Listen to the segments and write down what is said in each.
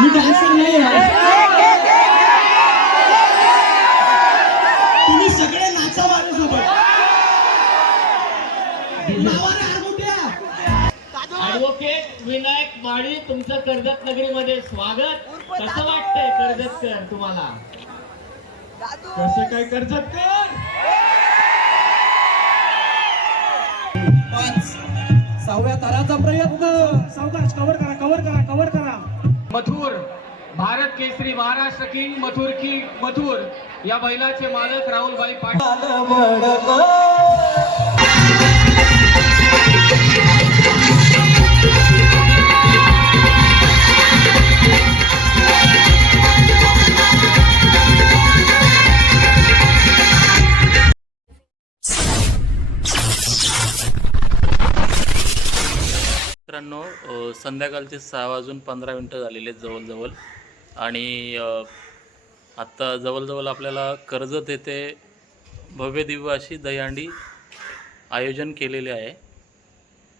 मी dancer नाही तुम्ही सगळे नाचा माझ्यासोबत. विनायक माळी तुमचं कर्जत नगरीमध्ये स्वागत. कसं वाटतंय कर्जतकर तुम्हाला? कसं काय कर्जत कर? पाच. सहाव्या ताराचा प्रयत्न. सावकाश कव्हर करा कव्हर करा कव्हर करा. मथुर भारत केसरी महाराष्ट्र किंग मथुर की मथुर या बैलाचे मालक राहुलबाई पाटील। संध्याकाळचे सहा वाजून पंधरा मिनटं झालेले आहेत जवळजवळ. आणि आत्ता जवळजवळ आपल्याला कर्जत येथे भव्य दिव्य अशी दहीहंडी आयोजन केलेले आहे.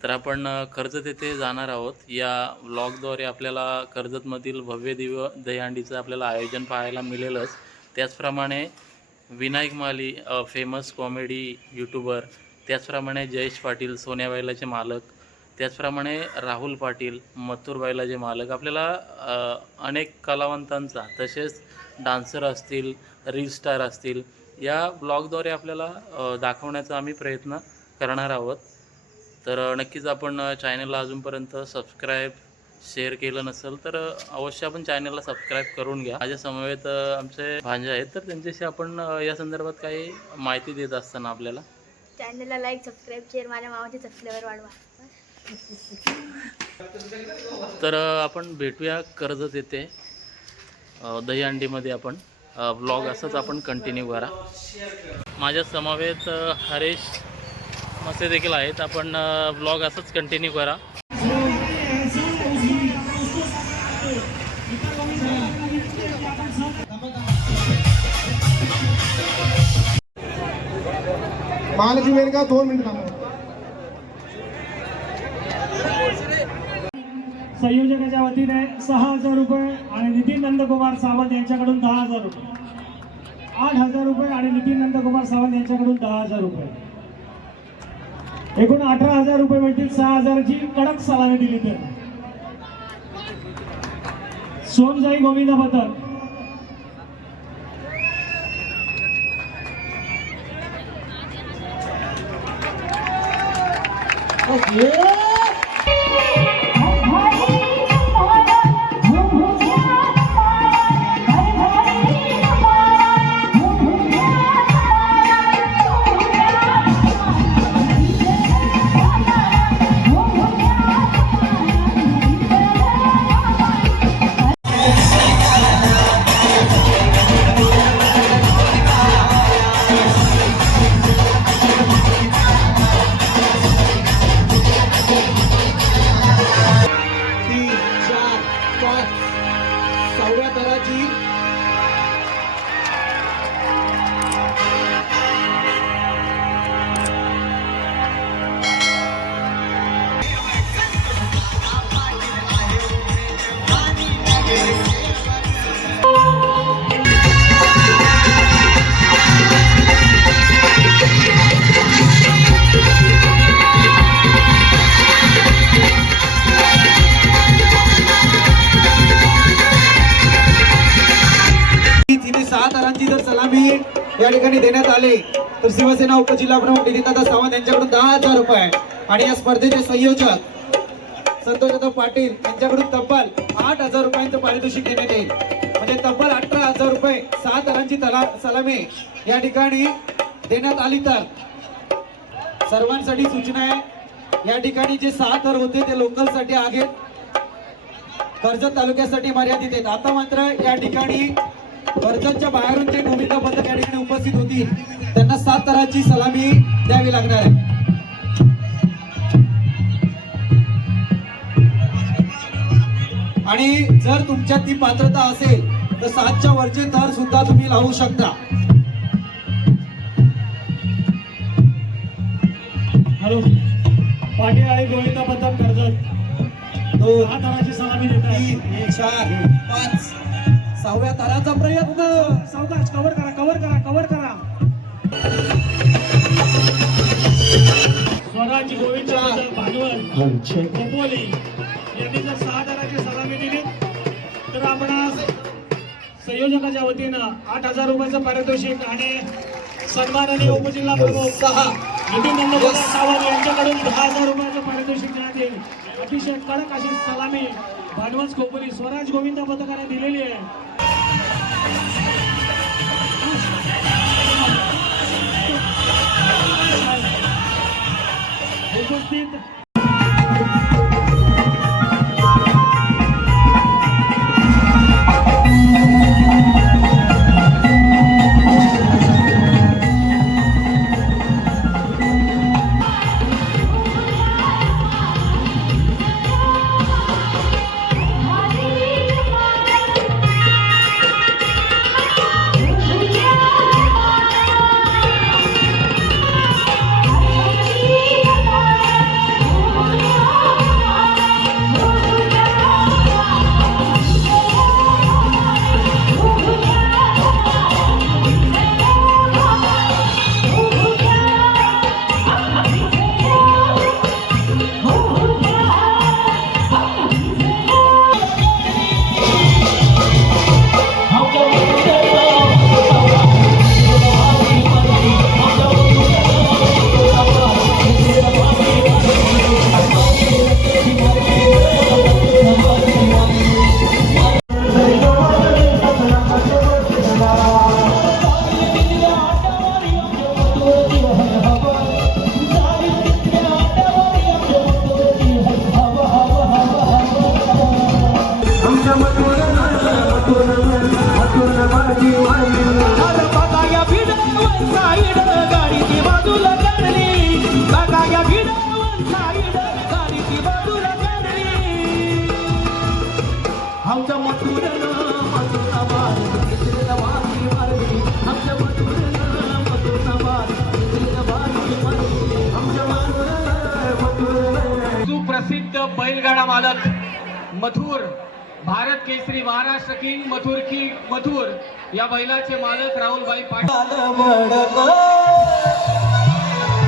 तर आपण कर्जत येथे जाणार आहोत. या व्लॉगद्वारे आपल्याला कर्जतमधील भव्य दिव्य दहीहंडीचं आपल्याला आयोजन पाहायला मिळेलच. त्याचप्रमाणे Vinayak Mali famous comedy youtuber त्याचप्रमाणे जयेश पाटील सोन्या बैलाचे मालक त्याचप्रमाणे राहुल पाटील मथुरबाईला जे मालक आपल्याला अनेक कलावंतांचा तसेच डान्सर असतील रील स्टार असतील या ब्लॉगद्वारे आपल्याला दाखवण्याचा आम्ही प्रयत्न करणार आहोत. तर नक्कीच आपण चॅनलला अजूनपर्यंत सबस्क्राईब शेअर केलं नसेल तर अवश्य आपण चॅनलला सबस्क्राईब करून घ्या. माझ्या समवेत आमचे भांजे आहेत तर त्यांच्याशी आपण या संदर्भात काही माहिती देत असताना आपल्याला. चॅनलला लाईक सबस्क्राईब शेअर माझ्या मामाचे सबस्क्राईबर वाढवा. तर आपण भेटूया कर्जत येते. दहीहंडीमध्ये आपण. ब्लॉग असंच आपण कंटिन्यू करा. माझ्या समवेत हरेश मसे देखील आहेत. आपण ब्लॉग असंच कंटिन्यू करा. महालक्ष्मी वेळ का दोन मिनिट संयोजकाच्या वतीने सहा हजार रुपये आणि नितीन नंदकुमार सावंत यांच्याकडून दहा हजार रुपये. आठ हजार रुपये आणि नितीन नंदकुमार सावंत यांच्याकडून दहा हजार रुपये. एकूण अठरा हजार रुपये मिळतील. सहा हजाराची कडक सलामी दिली तर सोनजाई गोविंद पथक. ठिकाणी देण्यात आले तर शिवसेना उपजिल्हा प्रमुख नितीनदादा सावंत यांच्याकडून दहा हजार रुपये आणि या स्पर्धेचे संयोजक संतोष जाधव पाटील यांच्याकडून तब्बल आठ हजार रुपयांचं पारितोषिक देण्यात येईल. म्हणजे तब्बल अठरा हजार रुपये सहा तरांची तला सलामी या ठिकाणी देण्यात आली तर. सर्वांसाठी सूचना आहे या ठिकाणी जे सहा तर होते ते लोकलसाठी आहेत. कर्जत तालुक्यासाठी मर्यादित आहेत. आता मात्र या ठिकाणी कर्जतच्या बाहेरून जे गोविंदा पथक या ठिकाणी उपस्थित होती त्यांना सात तराची सलामी द्यावी लागणार आहे. आणि जर तुमच्यात ती पात्रता असेल तर सातच्या वरचे थर सुद्धा तुम्ही लावू शकता. हॅलो. पाटील आणि गोविंद पथक कर्जत. दोन सलामी देत आहे तीन चार पाच. सहाव्या ताराचा प्रयत्न. सावकाश कव्हर करा कव्हर करा कव्हर करा. स्वराज गोविंद भागवत खोपोली यांनी जर सहा ताराची सलामी दिली तर आपण संयोजकाच्या वतीनं आठ हजार रुपयाचं पारितोषिक आणि सन्मान आणि उपजिल्हा प्रमुख सहा नितीन सावंत यांच्याकडून दहा हजार रुपयाचं पारितोषिक देण्यात येईल. अतिशय कडक अशी सलामी भांडवत खोपोली स्वराज गोविंद पथकाने दिलेली आहे. उपस्थित सुप्रसिद्ध बैलगाडा मालक मथुर भारत केसरी महाराष्ट्र किंग मथुर की मथुर या बैलाचे मालक राहुलभाई पाटील.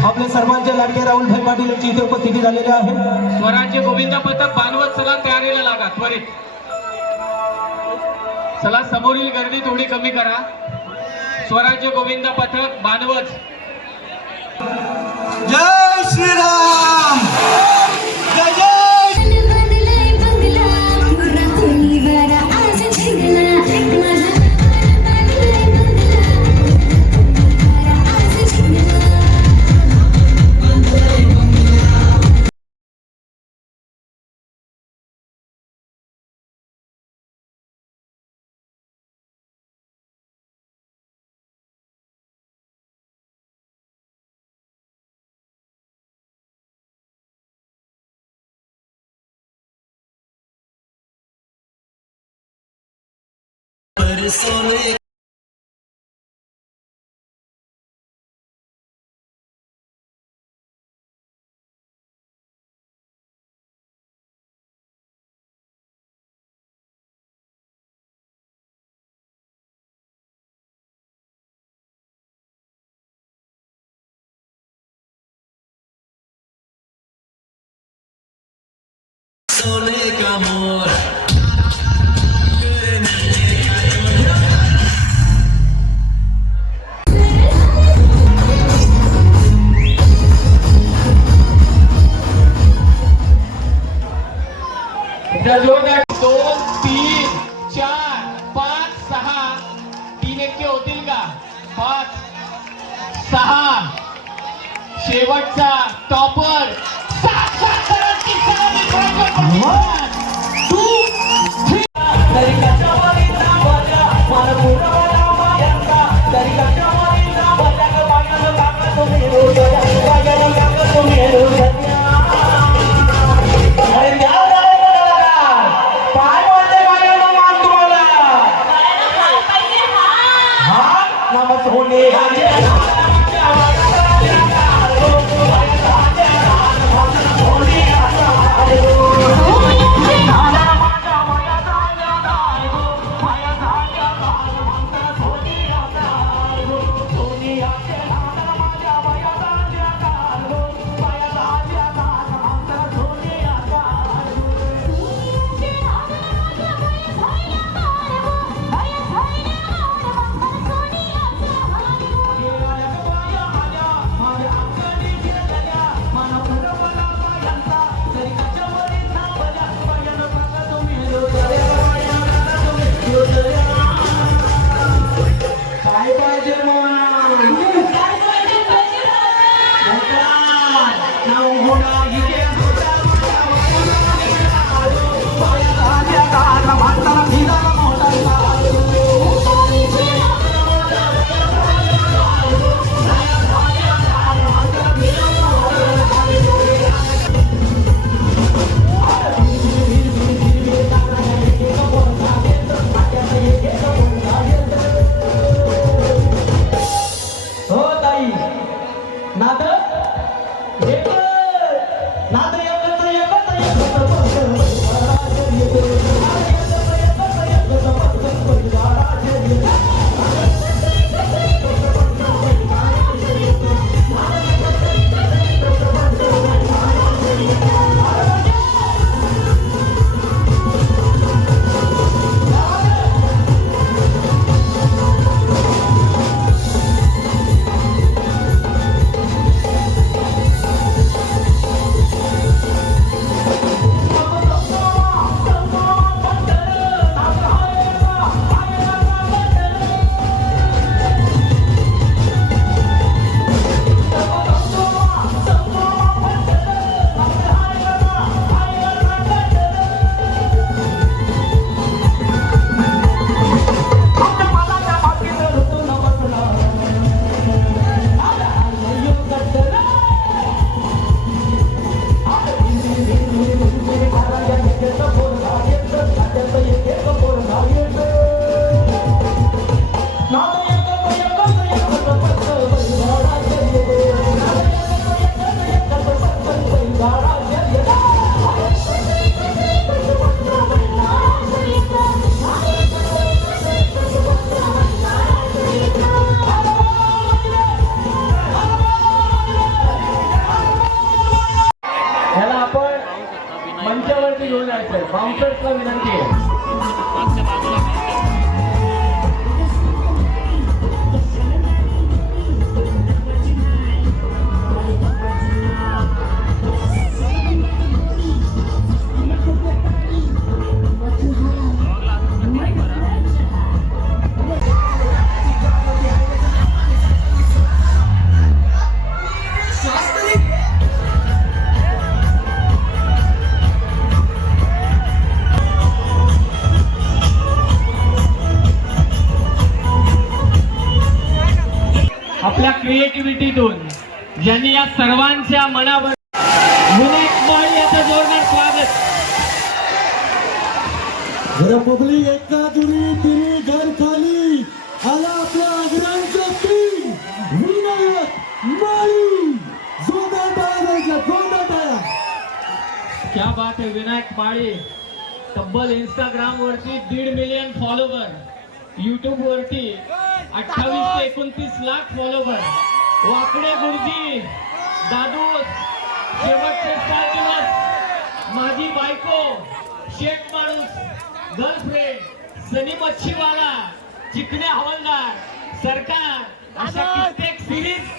आपले सर्वांचे लाडके राहुलभाई पाटील यांची इथे उपस्थिती झालेली आहे. स्वराज्य गोविंद पथक बांधवत चला तयारीला लागा त्वरित. चला समोरील गर्दी थोडी कमी करा. स्वराज्य गोविंद पथक बांधवत जय श्रीराम! जय রসুল চলে কামড় दोन बाउन्सर्सला विनंती आहे. क्रिएटिव्हिटीतून ज्यांनी या सर्वांच्या मनावर जोरदार स्वागत. जरा पब्लिक एका दुरी तिरी घर खाली आला आपल्या अग्रांचा किंग विनायक माळी. जोरदार टाळ्या द्यायच्या जोरदार टाळ्या. क्या बात आहे विनायक माळी. तब्बल इंस्टाग्राम वरती दीड मिलियन फॉलोवर युट्यूब वरती अठ्ठावीस ते एकोणतीस लाख फॉलोवर वाकडे गुरुजी दादू शेवटचे चार दिवस माझी बायको शेट माणूस गर्लफ्रेंड सनी मच्छीवाला चिकने हवालदार सरकार अशा कित्येक सिरीज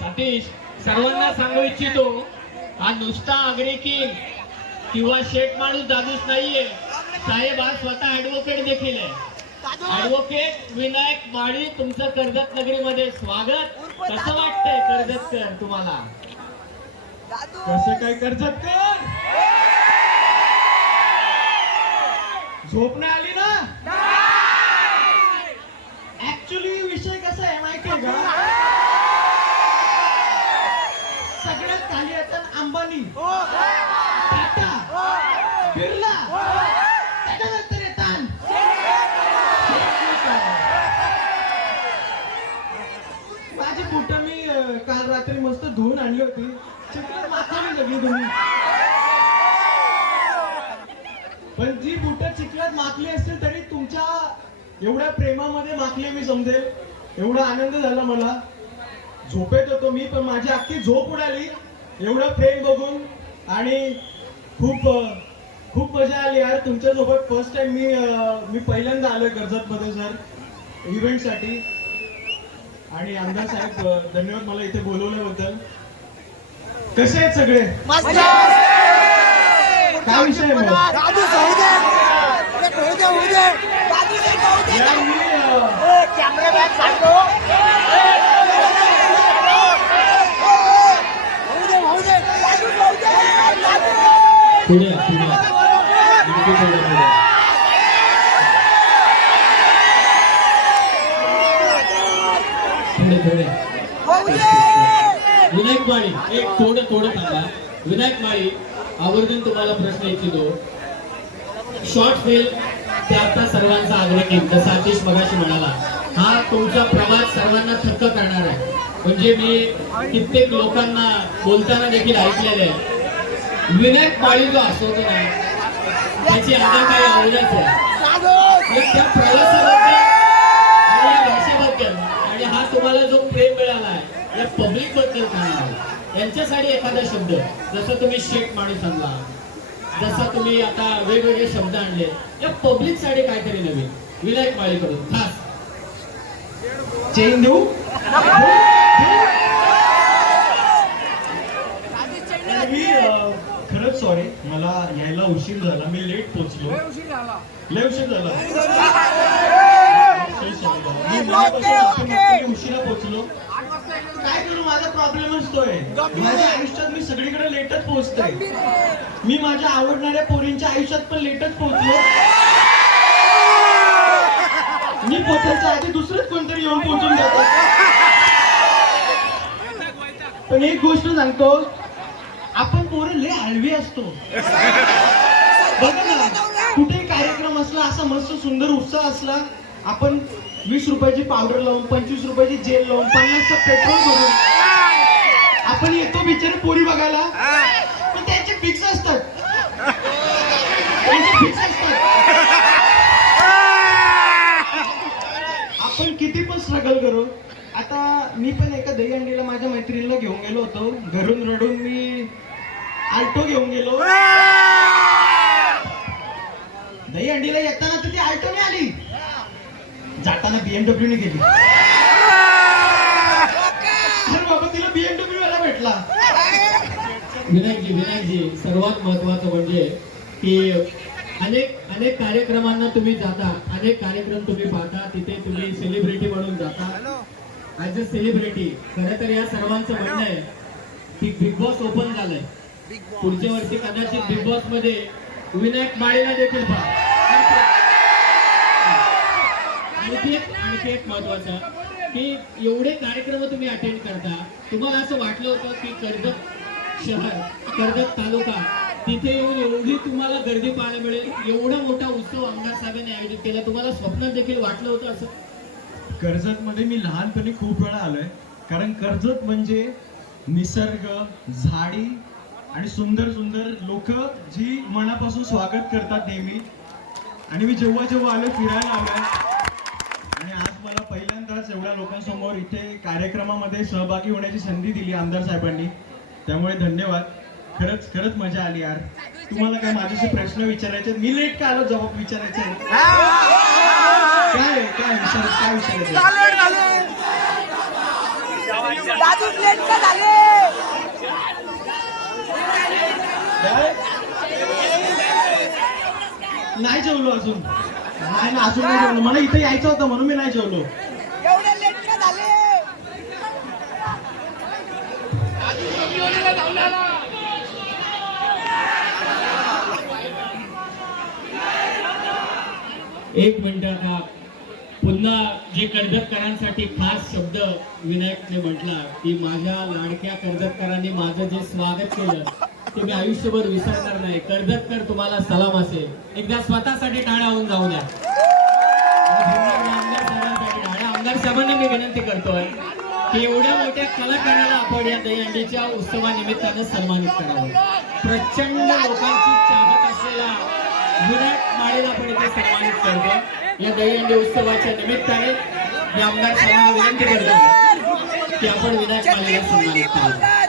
अतिश सर्वांना सांगू इच्छितो हा नुसता अग्रेकी किंवा शेठ माणूस दादूच नाहीये. साहेब हा स्वतः ऍडव्होकेट देखील आहे. ऍडव्होकेट विनायक माळी तुमचं कर्जत नगरीमध्ये स्वागत. कसं वाटतंय कर्जतकर तुम्हाला? कसं काय कर्जत कर? झोप नाही आली ना? रात्री धुवून आणली होती. चिकन माखावी सगळी तुम्ही पण जी बुट चिखलात माखली असतील तरी तुमच्या एवढ्या प्रेमामध्ये माखली मी समजेल एवढा आनंद झाला मला. झोपेत होतो मी पण माझी अख्खी झोप उडाली. एवढं प्रेम बघून. आणि खूप खूप मजा आली यार. तुमच्यासोबत फर्स्ट टाइम मी मी पहिल्यांदा आलोय कर्जतमध्ये सर इव्हेंटसाठी आणि आमदार साहेब धन्यवाद मला इथे बोलवल्याबद्दल. कसे आहेत सगळे? काय विषय पुढे पुढे. विनायक माळी एक थोडं थोडं थांबा. विनायक माळी आवर्जून तुम्हाला प्रश्न इच्छितो. शॉर्ट फिल्म ते आता सर्वांचा आग्रह केला. जसं आतिश मगाशी म्हणाला हा तुमचा प्रवास सर्वांना थक्क करणार आहे. म्हणजे मी कित्येक लोकांना बोलताना देखील ऐकलेलं आहे. विनायक माळी जो असतो ना त्याची अंगा काही आवडच आहे. त्या प्रवासाबद्दल आणि या भाषेबद्दल आणि हा तुम्हाला जो प्रेम मिळाला आहे या पब्लिकबद्दल सांगणार यांच्यासाठी एखादा शब्द जसं तुम्ही शेट माणूस आणला जसं तुम्ही आता वेगवेगळे शब्द आणले या पब्लिकसाठी काहीतरी नवीन. विनायक माळीकडून खास. चेन देऊ मी अं, खरंच सॉरी मला यायला उशीर झाला मी लेट पोहोचलो लय उशीर झाला. मी उशिरा पोहोचलो करू माझा प्रॉब्लेमच तो आहे माझ्या आयुष्यात मी सगळीकडे लेटच पोहोचतोय. मी माझ्या आवडणाऱ्या पोरींच्या आयुष्यात पण लेटच पोहोचलो. मी पोचायच्या आधी दुसरंच कोणतरी येऊन पोहोचून जातो. पण एक गोष्ट सांगतो आपण पोरं लय हळवी असतो. बघा ना कुठेही कार्यक्रम असला असा मस्त सुंदर उत्साह असला आपण वीस रुपयाची पावडर लावून पंचवीस रुपयाची जेल लावून पन्नासचं पेट्रोल भरून आपण येतो बिचारे पोरी बघायला. पण त्यांचे फिक्स असतात. त्यांचे फिक्स असतात. आपण किती पण स्ट्रगल करू. आता मी पण एका दहीहंडीला माझ्या मैत्रिणीला घेऊन गेलो होतो. घरून रडून मी आल्टो घेऊन गेलो. दहीहंडीला येताना तर ती आल्टोने आली. जाताना बीएमडब्ल्यू ने गेली. अरे बाबा तिला बीएमडब्ल्यू वाला भेटला. विनायकजी विनायकजी सर्वात महत्वाचं म्हणजे की अनेक अनेक कार्यक्रमांना तुम्ही जाता अनेक कार्यक्रम तुम्ही पाहता तिथे तुम्ही सेलिब्रिटी म्हणून जाता. ऍज अ सेलिब्रिटी खरं तर या सर्वांचं म्हणणं आहे की बिग बॉस ओपन झालंय. पुढच्या वर्षी कदाचित बिग बॉसमध्ये विनायक माळीला देखील पहा आणखी एक आणखी एक महत्वाचं की एवढे कार्यक्रम तुम्ही अटेंड करता तुम्हाला असं वाटलं होतं की कर्जत शहर कर्जत तालुका तिथे येऊन एवढी तुम्हाला गर्दी पाहायला मिळेल एवढा मोठा उत्सव आमदार साहेबांनी आयोजित केला तुम्हाला स्वप्नात देखील वाटलं होतं असं? कर्जतमध्ये मी लहानपणी खूप वेळा आलोय कारण कर्जत म्हणजे निसर्ग झाडी आणि सुंदर सुंदर लोक जी मनापासून स्वागत करतात नेहमी. आणि मी जेव्हा जेव्हा आलो फिरायला आलोय आणि आज मला पहिल्यांदाच एवढ्या लोकांसमोर इथे कार्यक्रमामध्ये सहभागी होण्याची संधी दिली आमदार साहेबांनी त्यामुळे धन्यवाद. खरंच खरंच मजा आली यार. तुम्हाला काय माझ्याशी प्रश्न विचारायचे? मी लेट का आलो? जबाब विचारायचे? काय काय विचार काय विचारायचं? नाही जेवलो अजून. नाही ना अजून नाही जेवलो. मला इथे यायचं होतं म्हणून मी नाही जेवलो. एक मिनिट आता पुन्हा जे कर्जतकरांसाठी खास शब्द विनायकने म्हटला की माझ्या लाडक्या कर्जतकरांनी माझं जे स्वागत केलं ते मी आयुष्यभर विसरणार नाही. कर्जतकर तुम्हाला सलाम असेल. एकदा स्वतःसाठी टाळ्या होऊन जाऊ द्या. आमदार साहेबांना मी विनंती करतोय की एवढ्या मोठ्या कलाकाराला आपण या दहीहंडीच्या उत्सवानिमित्तानं सन्मानित करावं. प्रचंड लोकांची चाहत असलेला विराट माळेला आपण इथे सन्मानित करतो. या दहीहंडी उत्सवाच्या निमित्ताने मी आमदार साहेबांना विनंती करतो की आपण विनायक माळेला सन्मानित करावं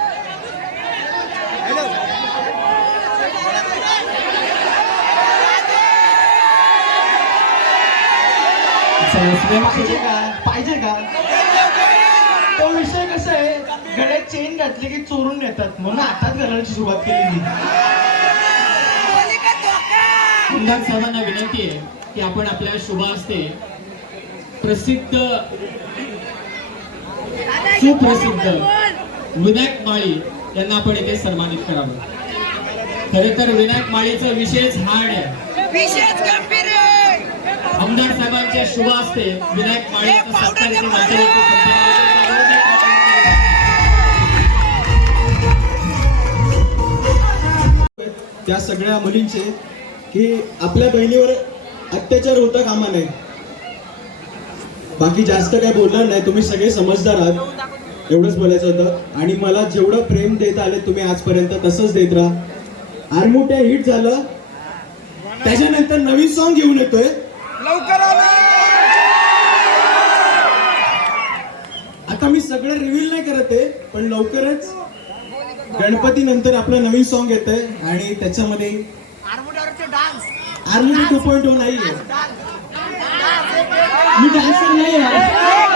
पाहिजे का? तो विषय कसा आहे? गळ्यात चेन घातली की चोरून नेतात. म्हणून आताच घालायची सुरुवात केली आमदार साहेबांना विनंती आहे की आपण आपल्या शुभ हस्ते प्रसिद्ध सुप्रसिद्ध विनायक माळी यांना आपण इथे सन्मानित करावं. खरे तर विनायक माळीचा विशेष हाड आहे. आमदार साहेबांच्या शुभ हस्ते विनायक संपन्न त्या सगळ्या मुलींचे की आपल्या बहिणीवर अत्याचार होता कामा नये. बाकी जास्त काय बोलणार नाही तुम्ही सगळे समजदार आहात. एवढंच बोलायचं होतं. आणि मला जेवढं प्रेम देत आले तुम्ही आजपर्यंत तसंच देत राहा. आरमुट्या हिट झालं. त्याच्यानंतर नवीन सॉन्ग घेऊन येतोय. लवकर आला! आता मी सगळं रिव्हील नाही करत आहे पण लवकरच गणपती नंतर आपलं नवीन सॉन्ग येत आहे आणि त्याच्यामध्ये आर्मी टू पॉईंट टू नाही मी डान्सर नाही आहे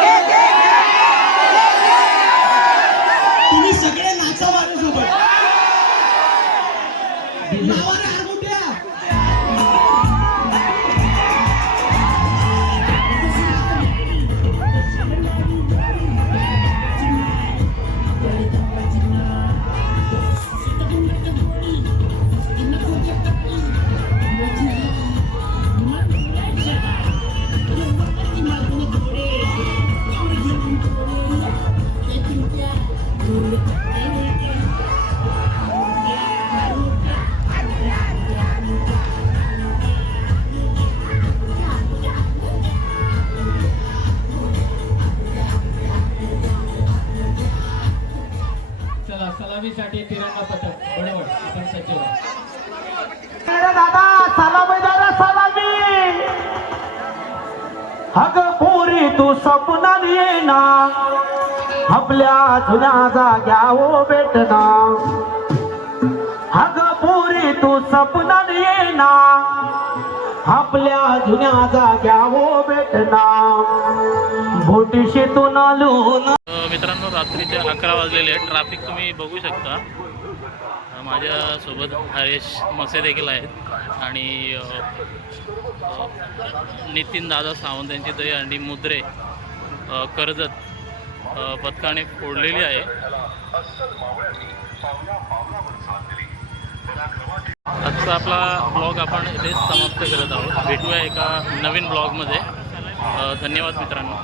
तू सपनात येना आपल्या जुन्या जाग्या हो भेटना बोटीशी तू मित्रांनो रात्रीचे अकरा वाजलेले आहेत. ट्रॅफिक तुम्ही बघू शकता. माझ्यासोबत हरेश मसे देखील आहेत. आणि नितीन दादा सावंत यांची दहीहंडी मुद्रे कर्जत पथकाने फोडलेली आहे. आजचा आपला ब्लॉग आपण इथे समाप्त करत आहोत. भेटूया एका नवीन ब्लॉगमध्ये धन्यवाद मित्रांनो.